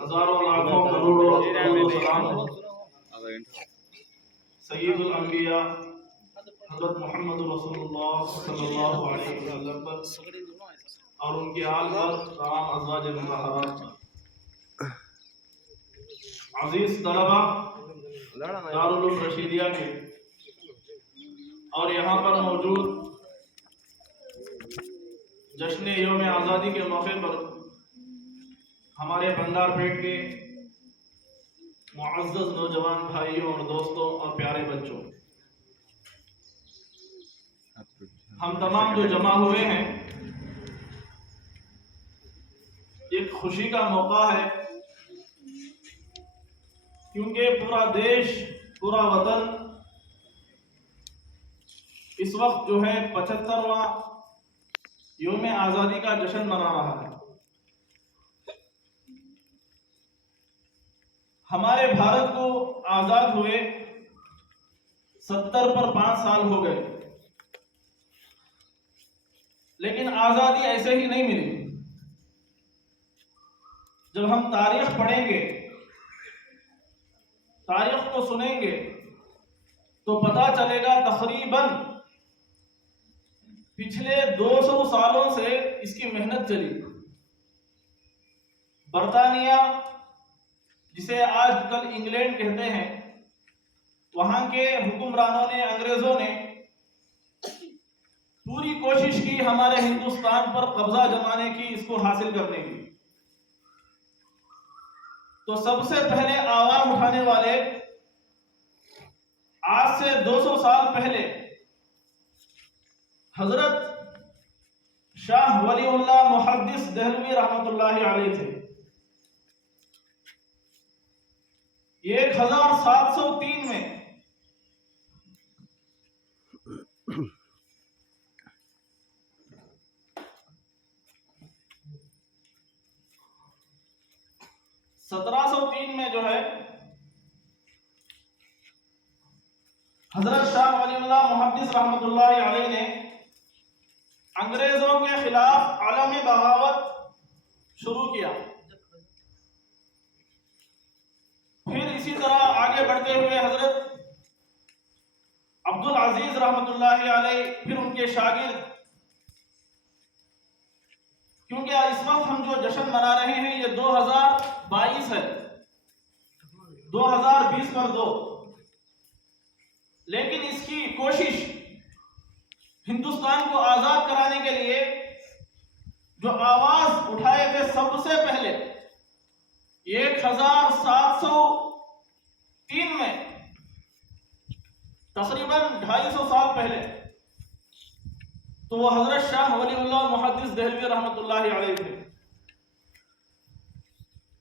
हजारों लाखों करोड़ों सलाम सय्यदुल अंबिया हज़रत मोहम्मद रसूलुल्लाह सल्लल्लाहु अलैहि वसल्लम पर और उनके आल पर, तमाम अज़वाज मुतहहरात पर। अजीज तलबा दारुल उलूम रशीदिया के और यहाँ पर मौजूद जश्न यौम आज़ादी के मौके पर हमारे भंडारपेट के मुअज़्ज़ज़ नौजवान भाइयों और दोस्तों और प्यारे बच्चों, हम तमाम जो जमा हुए हैं, एक खुशी का मौका है क्योंकि पूरा देश, पूरा वतन इस वक्त जो है 75वां यौम आज़ादी का जश्न मना रहा है। हमारे भारत को आज़ाद हुए 70 पर 5 साल हो गए, लेकिन आज़ादी ऐसे ही नहीं मिली। जब हम तारीख पढ़ेंगे, तारीख को सुनेंगे तो पता चलेगा तकरीबन पिछले 200 सालों से इसकी मेहनत चली। बरतानिया, जिसे आजकल इंग्लैंड कहते हैं, वहां के हुक्मरानों ने, अंग्रेजों ने पूरी कोशिश की हमारे हिंदुस्तान पर कब्जा जमाने की, इसको हासिल करने की। तो सबसे पहले आवाज उठाने वाले आज से 200 साल पहले हजरत शाह वलीउल्लाह मुहद्दिस देहलवी रहमतुल्लाहि अलैह थे। 1703 में जो है हजरत शाह वलीउल्लाह मुहद्दिस रहमतुल्लाहि अलैह ने अंग्रेजों के खिलाफ आलमी बगावत शुरू किया। फिर इसी तरह आगे बढ़ते हुए हजरत अब्दुल अजीज रहमतुल्लाहि अलैह, फिर उनके शागिर्द, क्योंकि इस वक्त हम जो जश्न मना रहे हैं ये 2022 है, 2020 कर दो, लेकिन इसकी कोशिश हिंदुस्तान को आजाद कराने के लिए जो आवाज उठाए थे सबसे पहले 1703 में, तकरीबन 250 साल पहले, तो वो हजरत शाह वलीउल्लाह मुहद्दिस देहलवी रहमतुल्लाहि अलैह थे।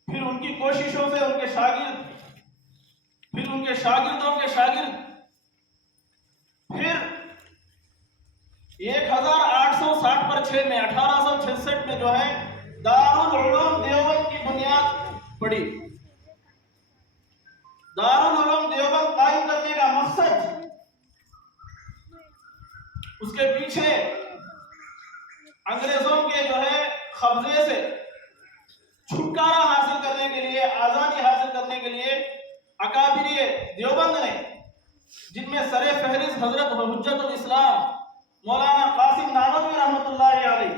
फिर उनकी कोशिशों से उनके शागिर्द, फिर उनके शागिर्दों के शागिर्द, फिर 1860 पर 6 में 1866 में जो है दारुल उलूम देवबंद की बुनियाद पड़ी। दारुल उलूम देवबंद कायम करने का मकसद, उसके पीछे अंग्रेजों के जो है कब्जे से छुटकारा हासिल करने के लिए, आजादी हासिल करने के लिए अकाबिर देवबंद ने, जिनमें सरे फहरिस्त हजरत हुज्जतुल इस्लाम मौलाना कासिम नानवी रहमतुल्लाहि अलैह,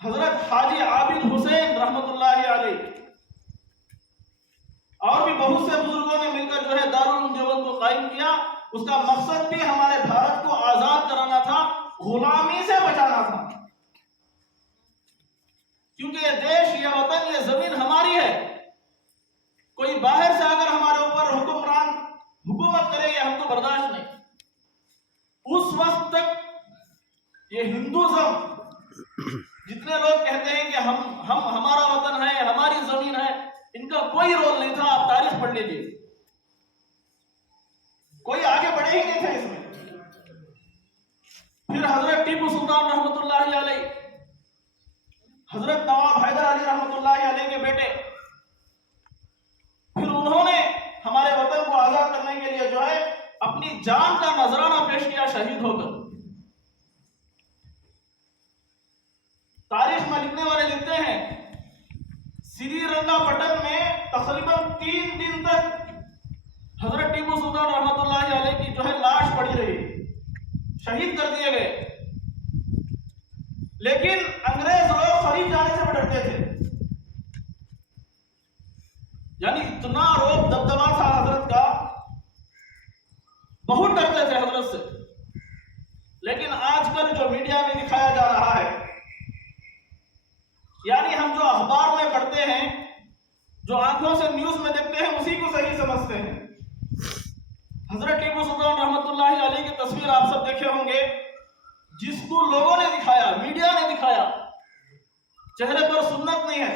हजरत हाजी आबिद हुसैन रहमतुल्लाहि अलैह और भी बहुत से बुजुर्गों ने मिलकर जो है दारुल उलूम देवबंद को कायम किया। उसका मकसद भी हमारे भारत को आजाद कराना था, गुलामी से बचाना था, क्योंकि ये देश, ये वतन, ये जमीन हमारी है। कोई बाहर से अगर हमारे ऊपर हुक्मरान हुकूमत करे, ये हमको बर्दाश्त नहीं। उस वक्त तक ये हिंदुज़म, जितने लोग कहते हैं कि हम हमारा वतन है, हमारी जमीन है, इनका कोई रोल नहीं था। आप तारीख पढ़ लीजिए, कोई आगे बढ़े ही नहीं थे इसमें। फिर हजरत टीपू सुल्तान रहमतुल्लाहि अलैह, हजरत नवाब हैदर अली रहमतुल्लाहि अलैह के बेटे, फिर उन्होंने हमारे वतन को आजाद करने के लिए जो है अपनी जान का नजराना पेश किया शहीद होकर। तारीख में लिखने वाले लिखते हैं श्रीरंगापट्टनम में तकरीबन 3 दिन तक हजरत टीपू सुल्तान रहमतुल्लाह अलैह की जो है लाश पड़ी रही, शहीद कर दिए गए। लेकिन अंग्रेज लोग करीब जाने से डरते थे, यानी इतना रोब दबदबा था हजरत का, बहुत डरते थे हजरत से। लेकिन आजकल जो मीडिया में दिखाया जा रहा है, यानी हम जो अखबार में पढ़ते हैं, जो आंखों से न्यूज में देखते हैं, उसी को सही समझते हैं। हजरत टीपू सुल्तान रहमतुल्लाह अलैह की तस्वीर आप सब देखे होंगे, जिसको लोगों ने दिखाया, मीडिया ने दिखाया, चेहरे पर सुन्नत नहीं है।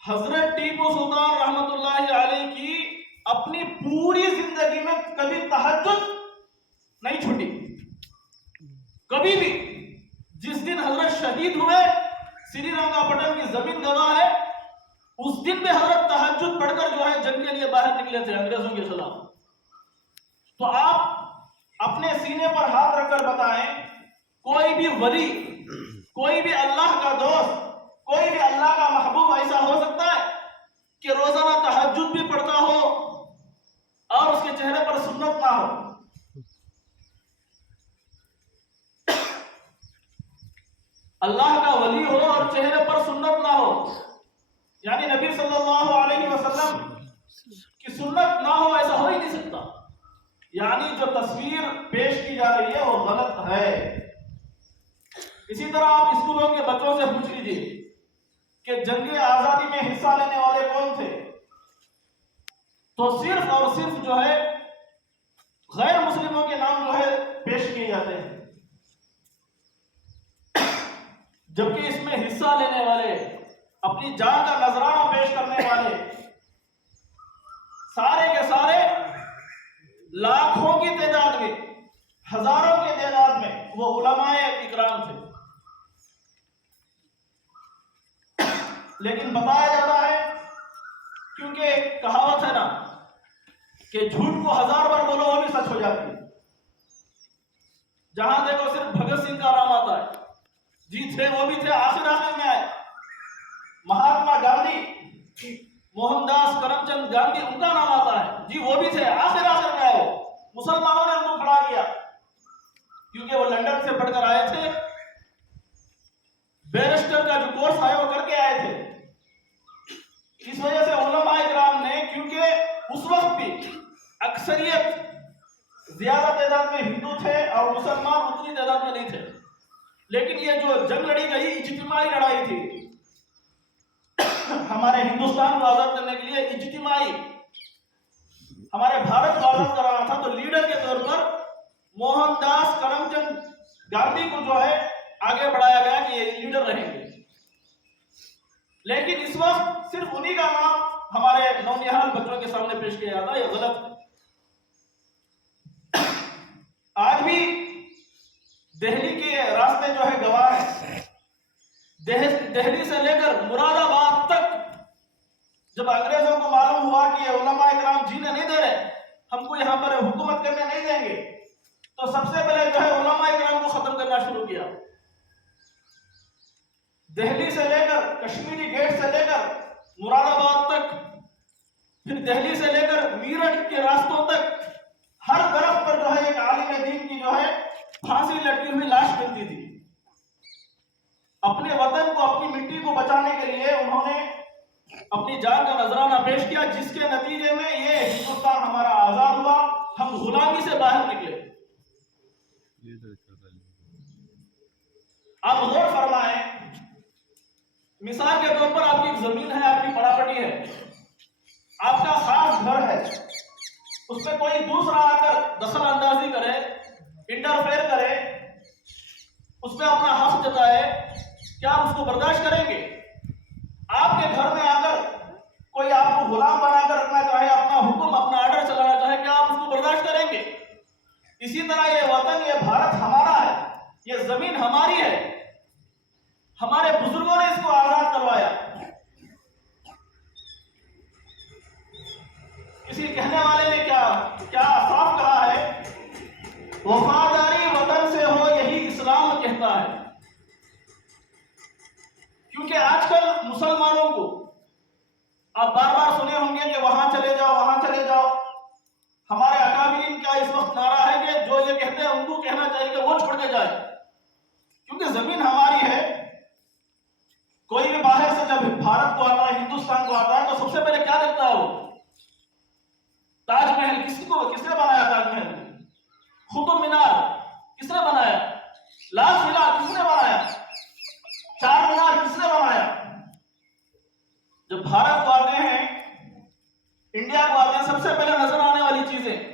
हजरत टीपू सुल्तान रहमतुल्लाह अलैह की अपनी पूरी जिंदगी में कभी तहज्जुद नहीं छूटी, कभी भी। जिस दिन हजरत शहीद हुए, श्रीरंगापट्टनम की जमीन गवाह है, उस दिन भी हजरत तहज्जुद पढ़कर जो है जंग के लिए बाहर निकले थे अंग्रेजों के खिलाफ। तो आप अपने सीने पर हाथ रखकर बताएं, कोई भी वली, कोई भी अल्लाह का दोस्त, कोई भी अल्लाह का महबूब ऐसा हो सकता है कि रोजाना तहज्जुद भी पढ़ता हो और उसके चेहरे पर सुन्नत ना हो? अल्लाह का वली हो और चेहरे पर सुन्नत ना हो, यानी नबी सल्लल्लाहु अलैहि वसल्लम की सुन्नत ना हो, ऐसा हो ही नहीं सकता। यानी जो तस्वीर पेश की जा रही है वो गलत है। इसी तरह आप स्कूलों के बच्चों से पूछ लीजिए कि जंग आजादी में हिस्सा लेने वाले कौन थे, तो सिर्फ और सिर्फ जो है गैर मुस्लिमों के नाम जो है पेश किए जाते हैं, जबकि इसमें हिस्सा लेने वाले, अपनी जान का नजराना पेश करने वाले सारे के सारे लाखों की तादाद में, हजारों की तादाद में वो उलमाए इकराम थे। लेकिन बताया जाता है, क्योंकि कहावत है ना कि झूठ को 1000 बार बोलो वो भी सच हो जाती है। जहां देखो सिर्फ भगत सिंह का नाम आता है, जी थे वो भी थे, आखिर में आए। महात्मा गांधी, मोहनदास करमचंद गांधी, उनका नाम आता है, जी वो भी थे, आखिर में आए। मुसलमानों ने उनको खड़ा किया क्योंकि वो लंदन से पढ़कर आए थे, बैरिस्टर का जो कोर्स है वो करके आए थे। इस वजह से उलमाए किराम ने, क्योंकि उस वक्त भी अक्सरियत ज्यादा तादाद में हिंदू थे और मुसलमान उतनी तादाद में नहीं थे, लेकिन ये जो जंग लड़ी गई इज्तिमाई लड़ाई थी, हमारे हिंदुस्तान को आजाद करने के लिए इज्तिमाई, हमारे भारत को आजाद कराना था। तो लीडर के तौर पर मोहनदास करमचंद गांधी को जो है आगे बढ़ाया गया कि ये लीडर रहेंगे। लेकिन इस वक्त सिर्फ उन्हीं का नाम हमारे नौनिहाल बच्चों के सामने पेश किया जाता है, यह गलत है। आज भी दिल्ली के रास्ते जो है गवाह है, दिल्ली से लेकर मुरादाबाद तक जब अंग्रेजों को मालूम हुआ कि ये उलमाए किराम जीने नहीं दे रहे, हमको यहाँ पर हुकूमत करने नहीं देंगे, तो सबसे पहले जो है उलमाए किराम को खत्म करना शुरू किया। दिल्ली से लेकर, कश्मीरी गेट से लेकर मुरादाबाद तक, फिर दिल्ली से लेकर मीरठ के रास्तों तक, हर तरफ पर जो है एक आलिम दीन की जो है फांसी लटकी हुई लाश मिलती थी। अपने वतन को, अपनी मिट्टी को बचाने के लिए उन्होंने अपनी जान का नजराना पेश किया, जिसके नतीजे में ये हिंदुस्तान हमारा आजाद हुआ, हम गुलामी से बाहर निकले। आप गौर फरमाएं, मिसाल के तौर पर आपकी जमीन है, आपकी प्रॉपर्टी है, आपका खास घर है, उसमें कोई दूसरा आकर दखल अंदाजी करे, इंटरफेयर करे, उसमें अपना हक जताए, क्या आप उसको बर्दाश्त करेंगे? आपके घर में आकर कोई आपको गुलाम बनाकर रखना चाहे, अपना हुक्म, अपना ऑर्डर चलाना चाहे, क्या आप उसको बर्दाश्त करेंगे? इसी तरह ये वतन, ये भारत हमारा है, ये जमीन हमारी है, हमारे बुजुर्गों ने इसको आजाद करवाया। किसी कहने वाले ने क्या क्या साफ कहा है का इस वक्त नारा है कि जो ये कहते हैं उनको कहना चाहिए कि वो छोड़ के जाए, क्योंकि जमीन हमारी है। कोई भी बाहर से जब भारत को आता है, हिंदुस्तान को आता है, तो सबसे पहले क्या देखता है वो? ताजमहल किसने बनाया? ताजमहल, कुतुब मीनार किसने बनाया? लाल किला किसने बनाया? चार मीनार किसने बनाया? जब भारत को आते हैं, इंडिया को आते हैं, सबसे पहले नजर आने वाली चीजें,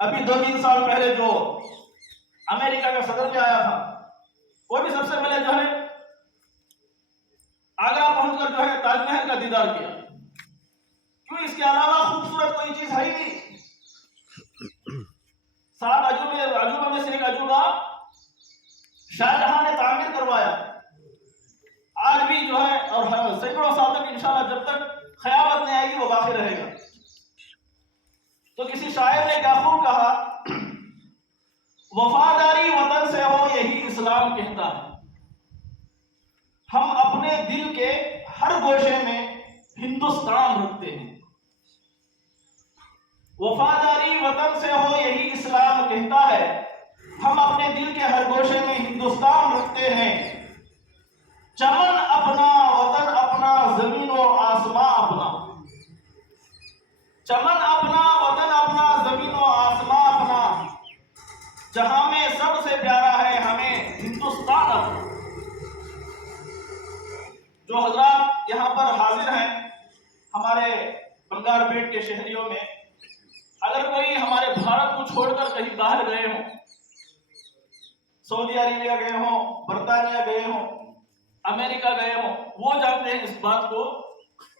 अभी 2-3 साल पहले जो अमेरिका का सदर भी आया था, वो भी सबसे पहले जो है आगरा पहुंचकर जो है ताजमहल का दीदार किया। क्यों? इसके अलावा खूबसूरत कोई चीज है ही नहीं। 7 अजूबा में से एक अजूबा शाहजहां ने तामीर करवाया। आज भी जो है, और सैकड़ों साल तक इंशाल्लाह, जब तक ख़यामत नहीं आएगी, वो बाकी रहेगा। तो किसी शायर ने क्या खूब कहा, वफादारी वतन से हो यही इस्लाम कहता है। हम अपने दिल के हर गोशे में हिंदुस्तान रखते हैं। वफादारी वतन से हो यही इस्लाम कहता है। हम अपने दिल के हर गोशे में हिंदुस्तान रखते हैं। चमन अपना, वतन अपना, जमीन और आसमां अपना। चमन अपना, वतन अपना, जमीन और आसमां अपना। जहां में सबसे प्यारा है हमें हिंदुस्तान अपना। जो हजरात यहाँ पर हाजिर हैं, हमारे बंगारपेट के शहरियों में, अगर कोई हमारे भारत को छोड़कर कहीं बाहर गए हों, सऊदी अरेबिया गए हों, बर्तानिया गए हों, अमेरिका गए हों, वो जानते हैं इस बात को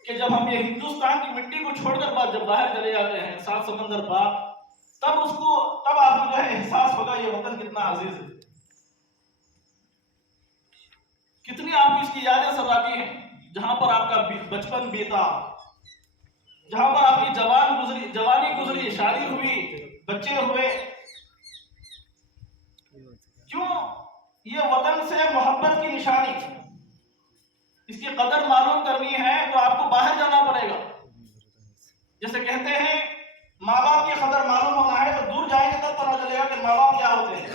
कि जब हम ये हिंदुस्तान की मिट्टी को छोड़कर जब बाहर चले जाते हैं, 7 समंदर पार, तब आपको जो है एहसास होगा ये वतन कितना अजीज है, कितनी आपकी इसकी यादें सताती हैं। जहां पर आपका बचपन बीता, जहां पर आपकी जवानी गुजरी, शादी हुई, बच्चे हुए। क्यों? ये वतन से मोहब्बत की निशानी। इसकी कदर मालूम करनी है तो आपको बाहर जाना पड़ेगा। जैसे कहते हैं माँ बाप की कदर मालूम होना है तो दूर जाएंगे तब पता चलेगा कि माँ बाप क्या होते हैं।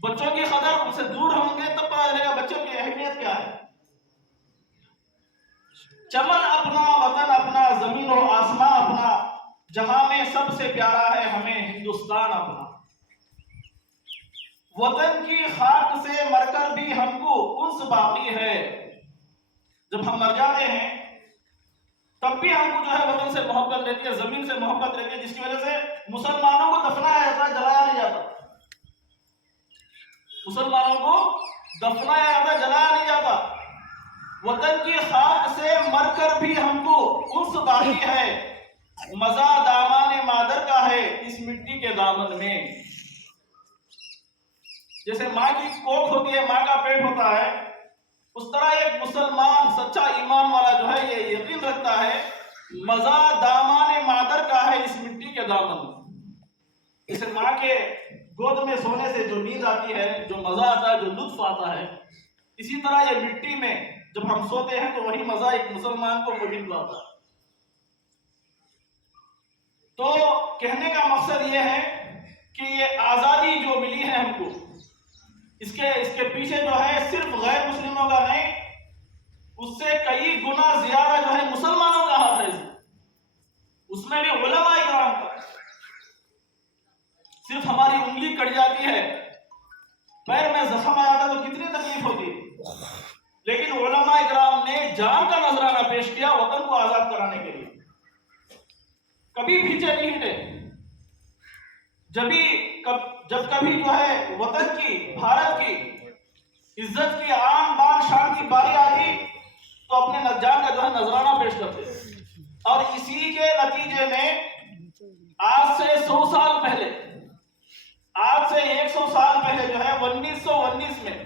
बच्चों की कदर उनसे दूर होंगे तब पता चलेगा बच्चों की अहमियत क्या है। चमन अपना, वतन अपना, जमीन और आसमां अपना। जहां में सबसे प्यारा है हमें हिंदुस्तान अपना। वतन की खाक से मरकर भी हमको उन्स बाकी है। जब हम मर जाते हैं तब भी हमको जो है वतन से मोहब्बत रहती है, जमीन से मोहब्बत रहती है, जिसकी वजह से मुसलमानों को दफनाया जाता है, जलाया नहीं जाता। मुसलमानों को दफनाया जाता, जलाया नहीं जाता। वतन की खाक से मरकर भी हमको उन्स बाकी है। मजा दामाने मादर का है इस मिट्टी के दामन में। जैसे माँ की कोख होती है, माँ का पेट होता है, उस तरह एक मुसलमान सच्चा ईमान वाला जो है ये यकीन रखता है मजा दामाने मादर का है इस मिट्टी के दामन में। जैसे माँ के गोद में सोने से जो नींद आती है, जो मजा आता है, जो लुत्फ आता है, इसी तरह ये मिट्टी में जब हम सोते हैं तो वही मजा एक मुसलमान को मिल आता है। तो कहने का मकसद ये है कि ये आजादी जो मिली है हमको, इसके पीछे जो है सिर्फ गैर मुस्लिमों का नहीं, उससे कई गुना ज्यादा जो है मुसलमानों का हाथ है। उसमें भी उलमा इकराम का। सिर्फ हमारी उंगली कट जाती है, पैर में जख्म आ जाता तो कितनी तकलीफ होती, लेकिन उलमा इकराम ने जान का नजराना पेश किया वतन को आजाद कराने के लिए। कभी पीछे नहीं हटे। जब कभी जो है वतन की, भारत की इज्जत की, आन बान शान की बारी आई तो अपने जान का जो है नजराना पेश करते। और इसी के नतीजे में आज से 100 साल पहले, आज से 100 साल पहले जो है 1919 में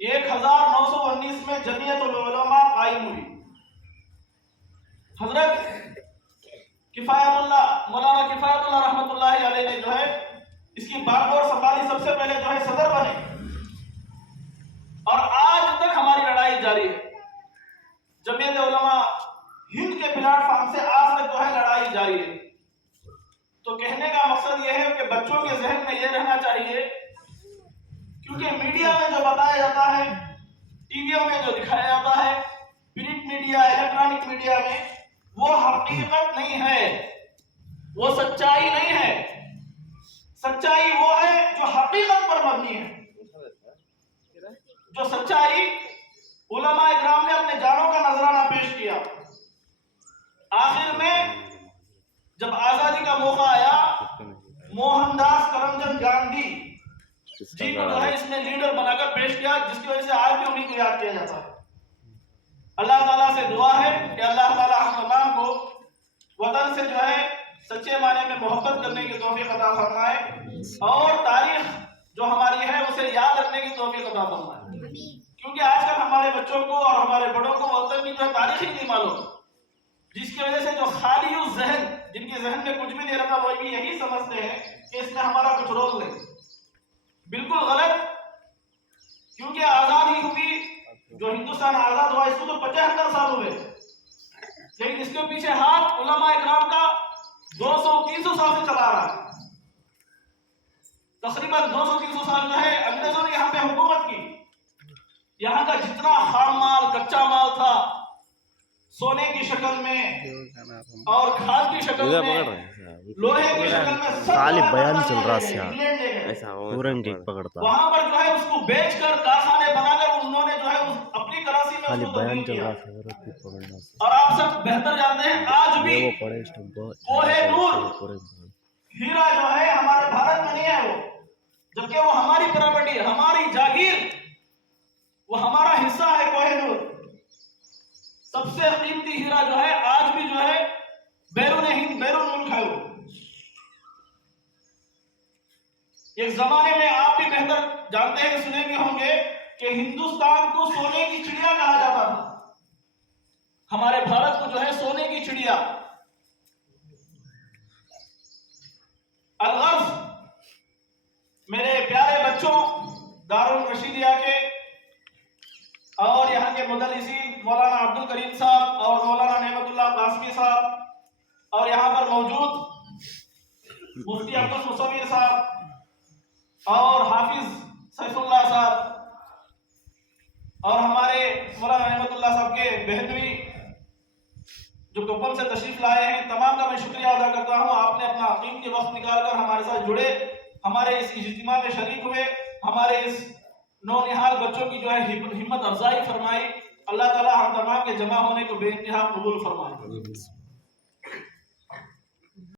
1919 में जमीयतुल उलमा कायम हुई। हजरत किफायतुल्लाह, मौलाना किफायतुल्लाह रहमतुल्लाहि अलैह ने जो है इसकी बागडोर संभाली, सबसे पहले जो है सदर बने, और आज तक हमारी लड़ाई जारी है। जमीयत उलमा हिंद के प्लेटफॉर्म से आज तक जो है लड़ाई जारी है। तो कहने का मकसद यह है कि बच्चों के जहन में यह रहना चाहिए, क्योंकि मीडिया में जो बताया जाता है, टीवियों में जो दिखाया जाता है, प्रिंट मीडिया, इलेक्ट्रॉनिक मीडिया में, वो हकीकत नहीं है, वो सच्चाई नहीं है। सच्चाई वो है जो हकीकत पर मबनी है, जो सच्चाई उलमा इकराम ने अपने जानों का नजराना पेश किया। आखिर में जब आजादी का मौका आया, मोहनदास करमचंद गांधी जी को जो है इसमें लीडर बनाकर पेश किया, जिसकी वजह से आज भी उन्हीं को याद किया जाता है। अल्लाह ताला से दुआ है कि अल्लाह ताला हम तमाम को वतन से जो है सच्चे माने में मोहब्बत करने की तौफीक अता फरमाए और तारीख जो हमारी है उसे याद रखने की तौफीक अता फरमाए, क्योंकि आजकल हमारे बच्चों को और हमारे बड़ों को वतन की जो है तारीख ही नहीं मालूम, जिसकी वजह से जो खाली उस जहन, जिनके जहन में कुछ भी नहीं रहता, वो भी यही समझते हैं कि इसमें हमारा कुछ रोल नहीं। बिल्कुल गलत, क्योंकि आजादी हुई, जो हिंदुस्तान आजाद हुआ इसको तो 75 साल हुए, लेकिन इसके पीछे हाथ उलमा इकराम का 200-300 साल से चला रहा है। तकरीबन 200-300 साल जो है अंग्रेजों ने यहाँ पे हुकूमत की। यहाँ का जितना खाम माल, कच्चा माल था, सोने की शक्ल में और खाद की शक्ल में, लोहे की शक्ल में, खाली बयान चल रहा है, ऐसा पकड़ता, वहां पर जो है उसको बेचकर कारखाने बनाकर उन्होंने जो है अपनी करेंसी में खाली उसको बयान तब्दील चल किया। रहा। और आप सब बेहतर जानते हैं, आज भी कोहे-नूर हीरा जो है हमारे भारत में नहीं है, वो जबकि वो हमारी प्रॉपर्टी, हमारी जागीर, वो हमारा हिस्सा है। कोहे-नूर सबसे कीमती हीरा जो है आज भी जो है बैरून हिंद, बैरून मुल्क है वो। एक जमाने में आप भी बेहतर जानते हैं, सुने भी होंगे कि हिंदुस्तान को सोने की चिड़िया कहा जाता था, हमारे भारत को जो है सोने की चिड़िया। अलगर्ज मेरे प्यारे बच्चों, दारुल रशीदिया के और यहाँ के मुदल्लिसीन मौलाना अब्दुल करीम साहब और मौलाना नेमतुल्लाह कासमी साहब और यहाँ पर मौजूद मुफ्ती अब्दुल मुसव्विर साहब और हाफिज सैफुल्लाह साहब और हमारे मौलाना नेमतुल्लाह साहब के बहनवी जो टोपल से तशरीफ लाए हैं, तमाम का मैं शुक्रिया अदा करता हूँ। आपने अपना कीमती वक्त निकालकर हमारे साथ जुड़े, हमारे इस इज्तिमा में शरीक हुए, हमारे इस नौनिहाल बच्चों की जो है हिम्मत अफजाई फरमाई। अल्लाह ताला हम तमाम के जमा होने को बेइंतहा कबूल फरमाए।